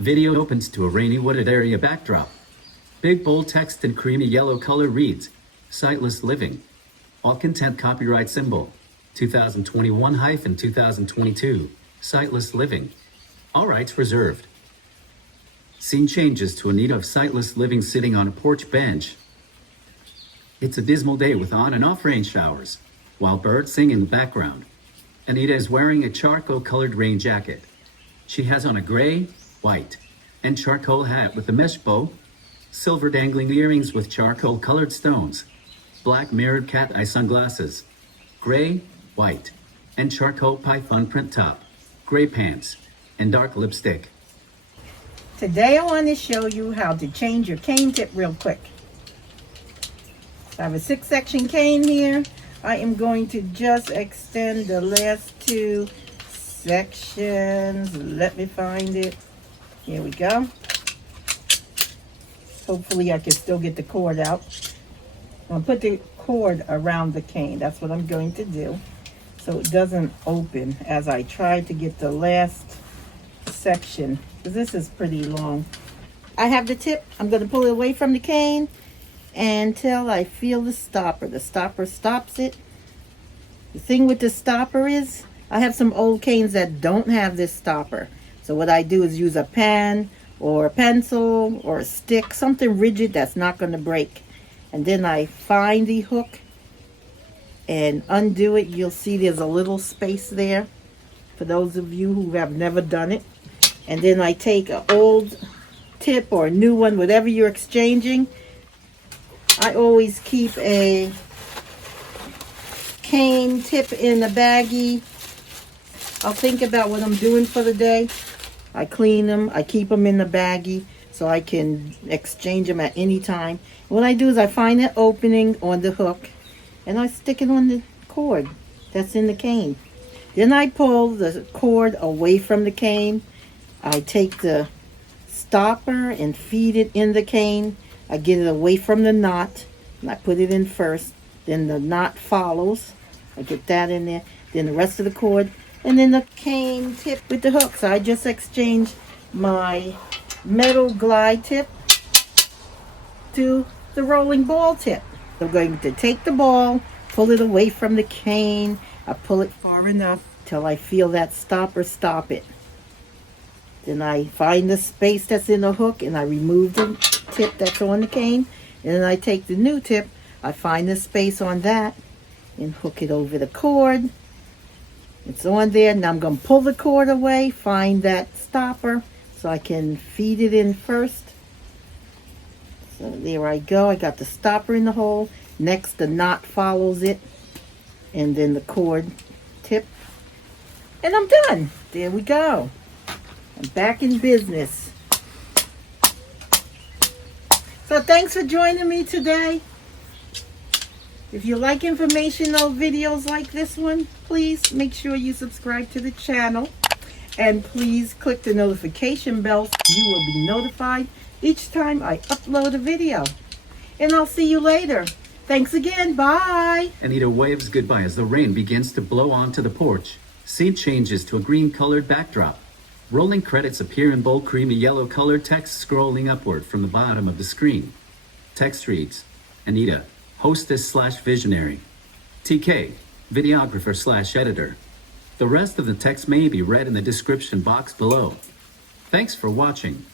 Video opens to a rainy wooded area backdrop. Big bold text in creamy yellow color reads, Sightless Living. All content copyright symbol, 2021-2022, Sightless Living. All rights reserved. Scene changes to Anita of Sightless Living sitting on a porch bench. It's a dismal day with on and off rain showers, while birds sing in the background. Anita is wearing a charcoal-colored rain jacket. She has on a gray, white, and charcoal hat with a mesh bow, silver dangling earrings with charcoal-colored stones, black mirrored cat eye sunglasses, gray, white, and charcoal python print top, gray pants, and dark lipstick. Today I want to show you how to change your cane tip real quick. I have a 6-section cane here. I am going to just extend the last 2 sections. Let me find it. Here we go. Hopefully I can still get the cord out. I'll put the cord around the cane. That's what I'm going to do, so it doesn't open as I try to get the last section, because this is pretty long. I have the tip. I'm going to pull it away from the cane until I feel the stopper. The stopper stops it. The thing with the stopper is I have some old canes that don't have this stopper. So what I do is use a pen or a pencil or a stick, something rigid that's not going to break. And then I find the hook and undo it. You'll see there's a little space there for those of you who have never done it. And then I take an old tip or a new one, whatever you're exchanging. I always keep a cane tip in a baggie. I'll think about what I'm doing for the day. I clean them. I keep them in the baggie so I can exchange them at any time. What I do is I find an opening on the hook and I stick it on the cord that's in the cane. Then I pull the cord away from the cane. I take the stopper and feed it in the cane. I get it away from the knot and I put it in first. Then the knot follows. I get that in there. Then the rest of the cord. And then the cane tip with the hook. So I just exchanged my metal glide tip to the rolling ball tip. I'm going to take the ball, pull it away from the cane. I pull it far enough till I feel that stopper stop it. Then I find the space that's in the hook and I remove the tip that's on the cane. And then I take the new tip, I find the space on that and hook it over the cord. It's on there. Now I'm going to pull the cord away, find that stopper so I can feed it in first. So there I go. I got the stopper in the hole. Next the knot follows it. And then the cord tip. And I'm done. There we go. I'm back in business. So thanks for joining me today. If you like informational videos like this one, please make sure you subscribe to the channel. And please click the notification bell so you will be notified each time I upload a video. And I'll see you later. Thanks again. Bye. Anita waves goodbye as the rain begins to blow onto the porch. Scene changes to a green-colored backdrop. Rolling credits appear in bold creamy yellow colored text scrolling upward from the bottom of the screen. Text reads, Anita, hostess/visionary. TK, videographer/editor. The rest of the text may be read in the description box below. Thanks for watching.